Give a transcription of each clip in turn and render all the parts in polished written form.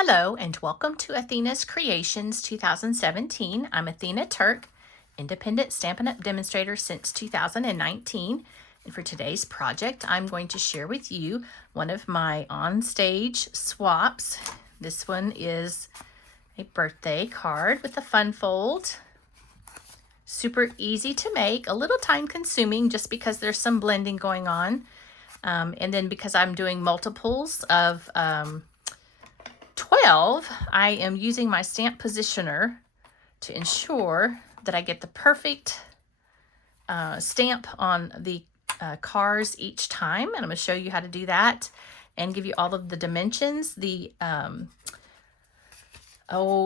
Hello and welcome to Athena's Creations 2017. I'm Athena Turk, independent Stampin' Up! Demonstrator since 2019. And for today's project, I'm going to share with you one of my on-stage swaps. This one is a birthday card with a fun fold. Super easy to make, a little time consuming just because there's some blending going on. And then because I'm doing multiples of 12, I am using my stamp positioner to ensure that I get the perfect stamp on the cars each time. And I'm going to show you how to do that and give you all of the dimensions. The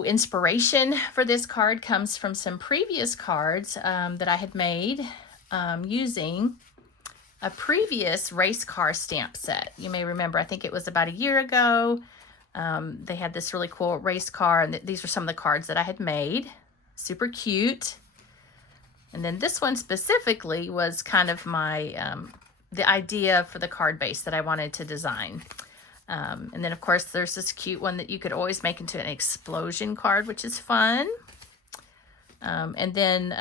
inspiration for this card comes from some previous cards that I had made using a previous race car stamp set. You may remember, I think it was about a year ago. They had this really cool race car, and these are some of the cards that I had made. Super cute. And then this one specifically was kind of my, the idea for the card base that I wanted to design. And then of course there's this cute one that you could always make into an explosion card, which is fun. And then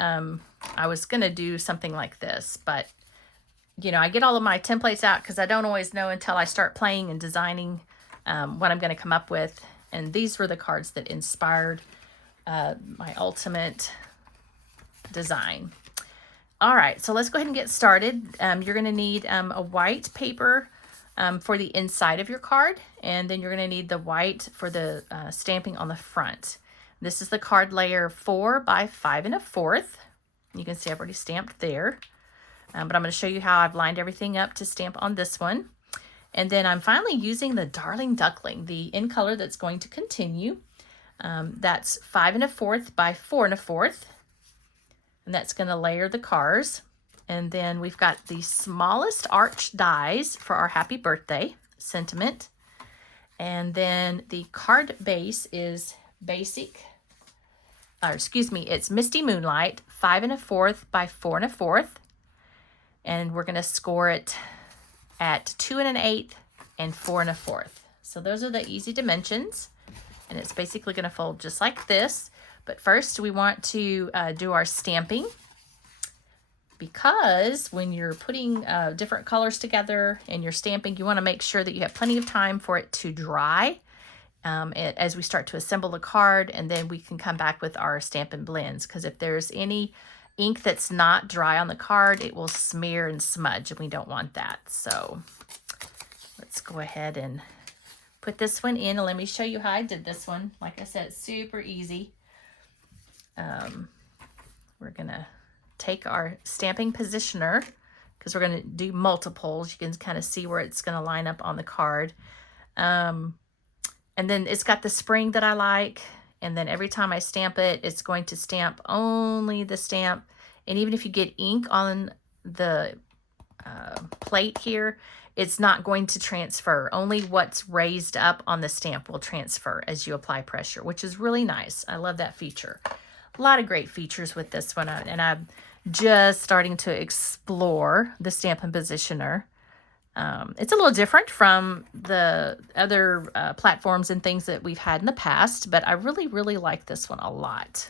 I was going to do something like this, but you know, I get all of my templates out because I don't always know until I start playing and designing what I'm going to come up with. And these were the cards that inspired my ultimate design. All right, so let's go ahead and get started. You're going to need a white paper for the inside of your card, and then you're going to need the white for the stamping on the front. This is the card layer 4 by 5 1/4. You can see I've already stamped there, but I'm going to show you how I've lined everything up to stamp on this one. And then I'm finally using the Darling Duckling, the in color that's going to continue. That's 5 1/4 by 4 1/4. And that's going to layer the cars. And then we've got the smallest arch dies for our happy birthday sentiment. And then the card base is basic, it's Misty Moonlight, 5 1/4 by 4 1/4. And we're going to score it at 2 1/8 and 4 1/4. So those are the easy dimensions, and it's basically going to fold just like this. But first we want to do our stamping, because when you're putting different colors together and you're stamping, you want to make sure that you have plenty of time for it to dry as we start to assemble the card, and then we can come back with our Stampin' Blends, because if there's any ink that's not dry on the card, it will smear and smudge, and we don't want that. So let's go ahead and put this one in, and let me show you how I did this one. Like I said, super easy. We're gonna take our stamping positioner, because we're gonna do multiples. You can kind of see where it's gonna line up on the card. And then it's got the spring that I like. And then every time I stamp it, it's going to stamp only the stamp. And even if you get ink on the plate here, it's not going to transfer. Only what's raised up on the stamp will transfer as you apply pressure, which is really nice. I love that feature. A lot of great features with this one. And I'm just starting to explore the Stampin' Positioner. It's a little different from the other platforms and things that we've had in the past, but I really, really like this one a lot.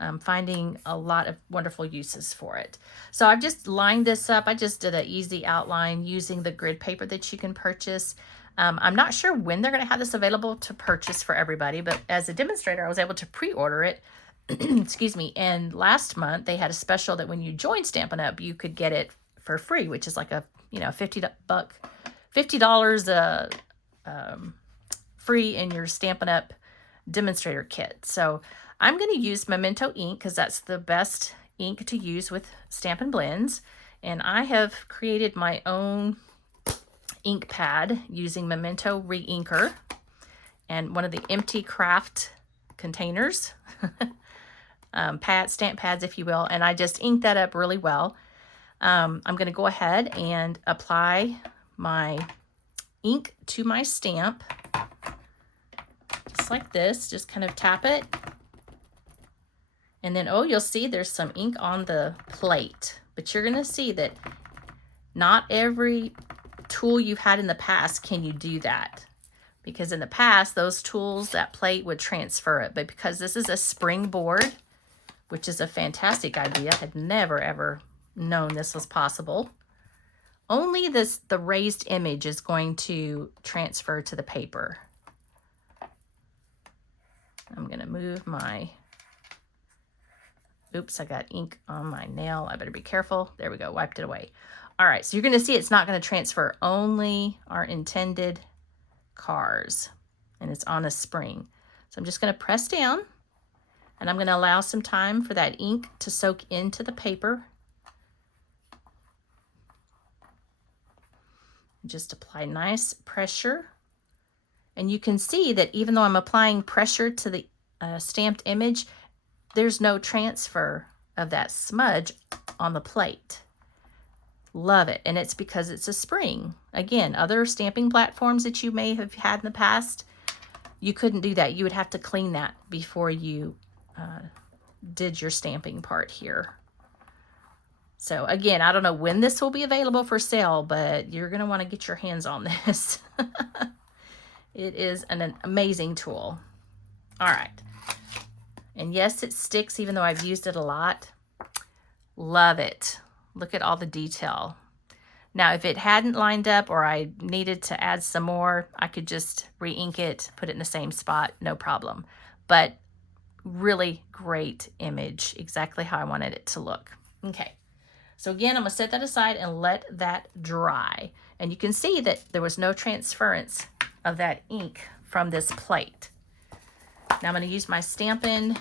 I'm finding a lot of wonderful uses for it. So I've just lined this up. I just did an easy outline using the grid paper that you can purchase. I'm not sure when they're going to have this available to purchase for everybody, but as a demonstrator, I was able to pre-order it. Excuse me. And last month they had a special that when you join Stampin' Up, you could get it for free, which is like a $50 free in your Stampin' Up demonstrator kit. So I'm going to use Memento ink because that's the best ink to use with Stampin' Blends. And I have created my own ink pad using Memento Re-Inker and one of the empty craft containers, stamp pads, if you will. And I just inked that up really well. I'm going to go ahead and apply my ink to my stamp, just like this. Just kind of tap it. And then, oh, you'll see there's some ink on the plate. But you're going to see that not every tool you've had in the past can you do that. because in the past, those tools, that plate would transfer it. But because this is a springboard, which is a fantastic idea, I had never ever known this was possible. Only the raised image is going to transfer to the paper. I'm going to move my, oops, I got ink on my nail. I better be careful. There we go, wiped it away. All right, so you're going to see it's not going to transfer, only our intended cards, and it's on a spring. So I'm just going to press down, and I'm going to allow some time for that ink to soak into the paper. Just apply nice pressure. And you can see that even though I'm applying pressure to the stamped image, there's no transfer of that smudge on the plate. Love it. And it's because it's a spring. Again, other stamping platforms that you may have had in the past, you couldn't do that. You would have to clean that before you did your stamping part here. So again, I don't know when this will be available for sale, but you're going to want to get your hands on this. It is an amazing tool. All right. And yes, it sticks even though I've used it a lot. Love it. Look at all the detail. Now, if it hadn't lined up or I needed to add some more, I could just re-ink it, put it in the same spot, no problem. But really great image, exactly how I wanted it to look. Okay. So again, I'm going to set that aside and let that dry. And you can see that there was no transference of that ink from this plate. Now I'm going to use my Stampin'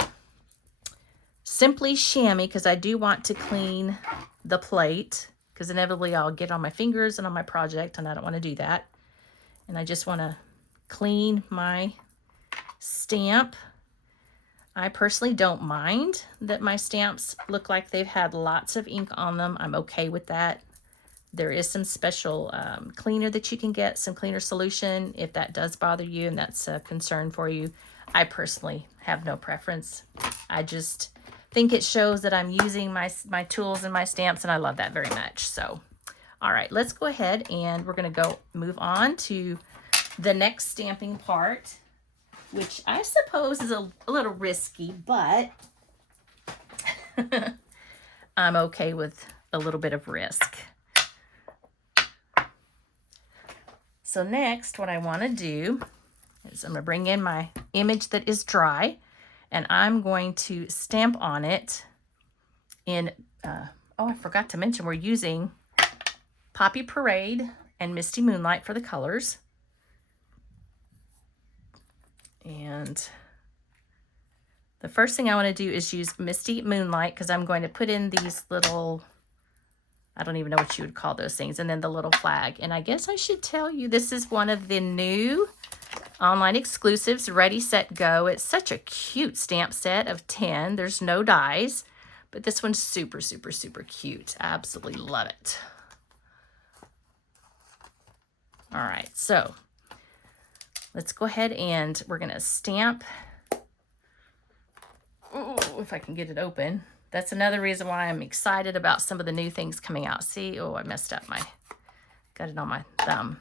Simply Chamois because I do want to clean the plate, because inevitably I'll get on my fingers and on my project, and I don't want to do that. And I just want to clean my stamp. I personally don't mind that my stamps look like they've had lots of ink on them. I'm okay with that. There is some special cleaner that you can get, some cleaner solution, if that does bother you and that's a concern for you. I personally have no preference. I just think it shows that I'm using my tools and my stamps, and I love that very much. So, all right, let's go ahead and we're going to move on to the next stamping part, which I suppose is a little risky, but I'm okay with a little bit of risk. So next, what I want to do is I'm going to bring in my image that is dry, and I'm going to stamp on it in, oh, I forgot to mention we're using Poppy Parade and Misty Moonlight for the colors. And the first thing I want to do is use Misty Moonlight because I'm going to put in these little, I don't even know what you would call those things, and then the little flag. And I guess I should tell you, this is one of the new online exclusives, Ready, Set, Go. It's such a cute stamp set of 10. There's no dies, but this one's super, super, super cute. I absolutely love it. All right, so let's go ahead and we're going to stamp. Ooh, if I can get it open. That's another reason why I'm excited about some of the new things coming out. See, oh, I messed up got it on my thumb.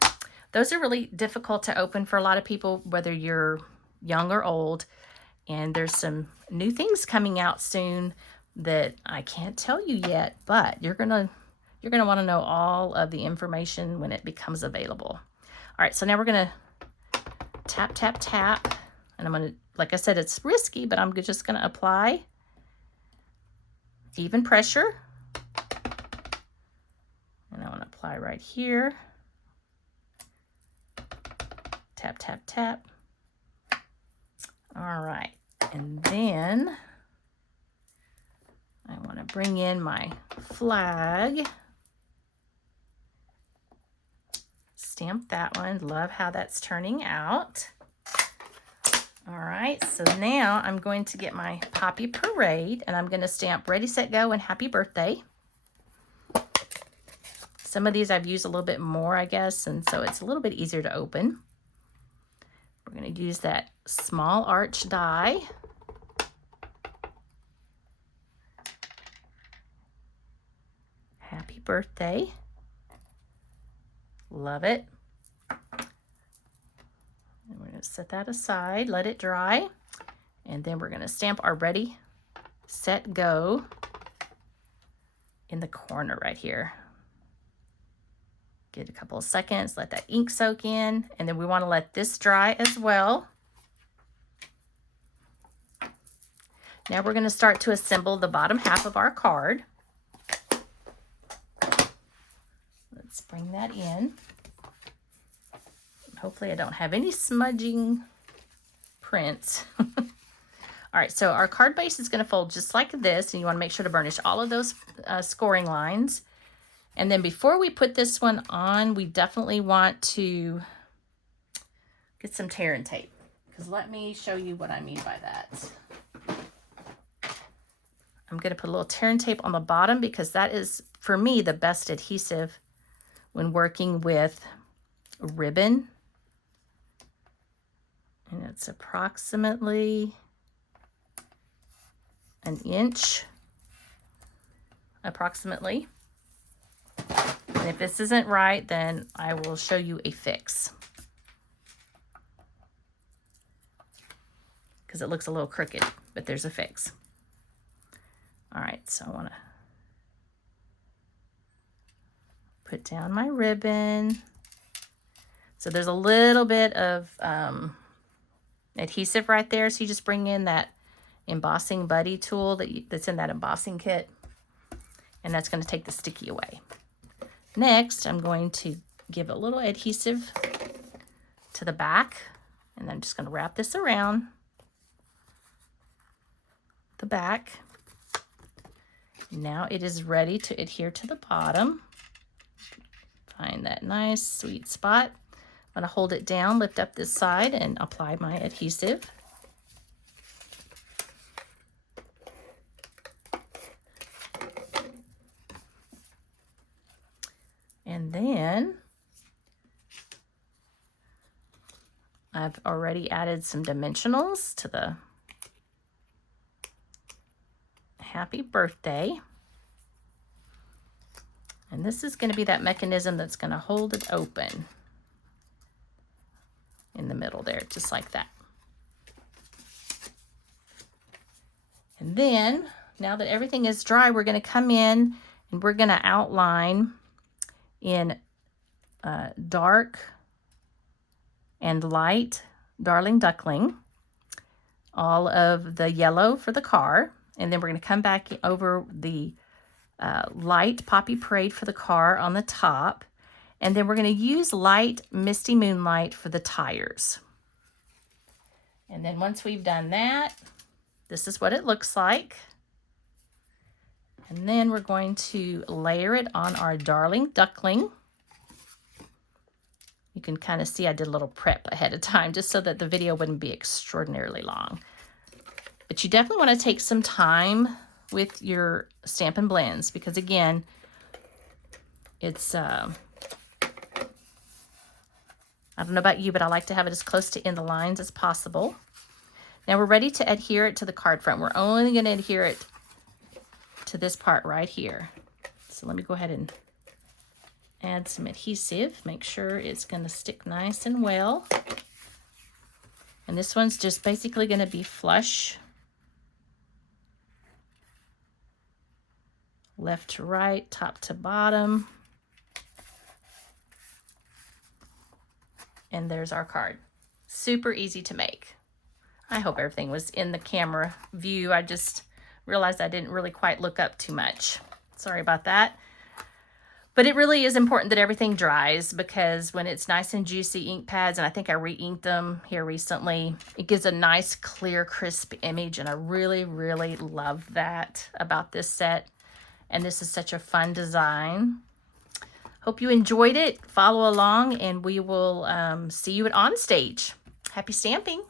Those are really difficult to open for a lot of people, whether you're young or old. And there's some new things coming out soon that I can't tell you yet, but you're gonna want to know all of the information when it becomes available. All right, so now we're gonna tap, tap, tap, and I'm gonna, like I said, it's risky, but I'm just gonna apply even pressure. And I want to apply right here. Tap, tap, tap. All right. And then I want to bring in my flag. Stamp that one. Love how that's turning out. All right, so now I'm going to get my Poppy Parade, and I'm going to stamp Ready, Set, Go and Happy Birthday. Some of these I've used a little bit more, I guess, and so it's a little bit easier to open. We're going to use that small arch die. Happy birthday. Love it. And set that aside, let it dry, and then we're going to stamp our ready, set, go in the corner right here. Get a couple of seconds, let that ink soak in, and then we want to let this dry as well. Now we're going to start to assemble the bottom half of our card. Let's bring that in. Hopefully I don't have any smudging prints. All right, so our card base is going to fold just like this, and you want to make sure to burnish all of those scoring lines. And then before we put this one on, we definitely want to get some tear and tape, because let me show you what I mean by that. I'm going to put a little tear and tape on the bottom because that is, for me, the best adhesive when working with ribbon. And it's approximately an inch, approximately. And if this isn't right, then I will show you a fix, because it looks a little crooked, but there's a fix. All right, so I want to put down my ribbon. So there's a little bit of adhesive right there, so you just bring in that embossing buddy tool that's in that embossing kit, and that's going to take the sticky away. Next, I'm going to give a little adhesive to the back, and I'm just going to wrap this around the back. Now it is ready to adhere to the bottom. Find that nice sweet spot. I'm going to hold it down, lift up this side, and apply my adhesive. And then I've already added some dimensionals to the happy birthday. And this is going to be that mechanism that's going to hold it open in the middle there, just like that. And then, now that everything is dry, we're going to come in and we're going to outline in dark and light Darling Duckling all of the yellow for the car. And then we're going to come back over the light Poppy Parade for the car on the top. And then we're going to use light Misty Moonlight for the tires. And then once we've done that, this is what it looks like. And then we're going to layer it on our Darling Duckling. You can kind of see I did a little prep ahead of time just so that the video wouldn't be extraordinarily long. But you definitely want to take some time with your Stampin' Blends because, again, it's, I don't know about you, but I like to have it as close to in the lines as possible. Now we're ready to adhere it to the card front. We're only going to adhere it to this part right here. So let me go ahead and add some adhesive. Make sure it's going to stick nice and well. And this one's just basically going to be flush, left to right, top to bottom. And there's our card. Super easy to make. I hope everything was in the camera view. I just realized I didn't really quite look up too much. Sorry about that. But it really is important that everything dries because when it's nice and juicy ink pads, and I think I re-inked them here recently, it gives a nice, clear, crisp image, and I really, really love that about this set. And this is such a fun design. Hope you enjoyed it. Follow along, and we will see you at OnStage. Happy stamping!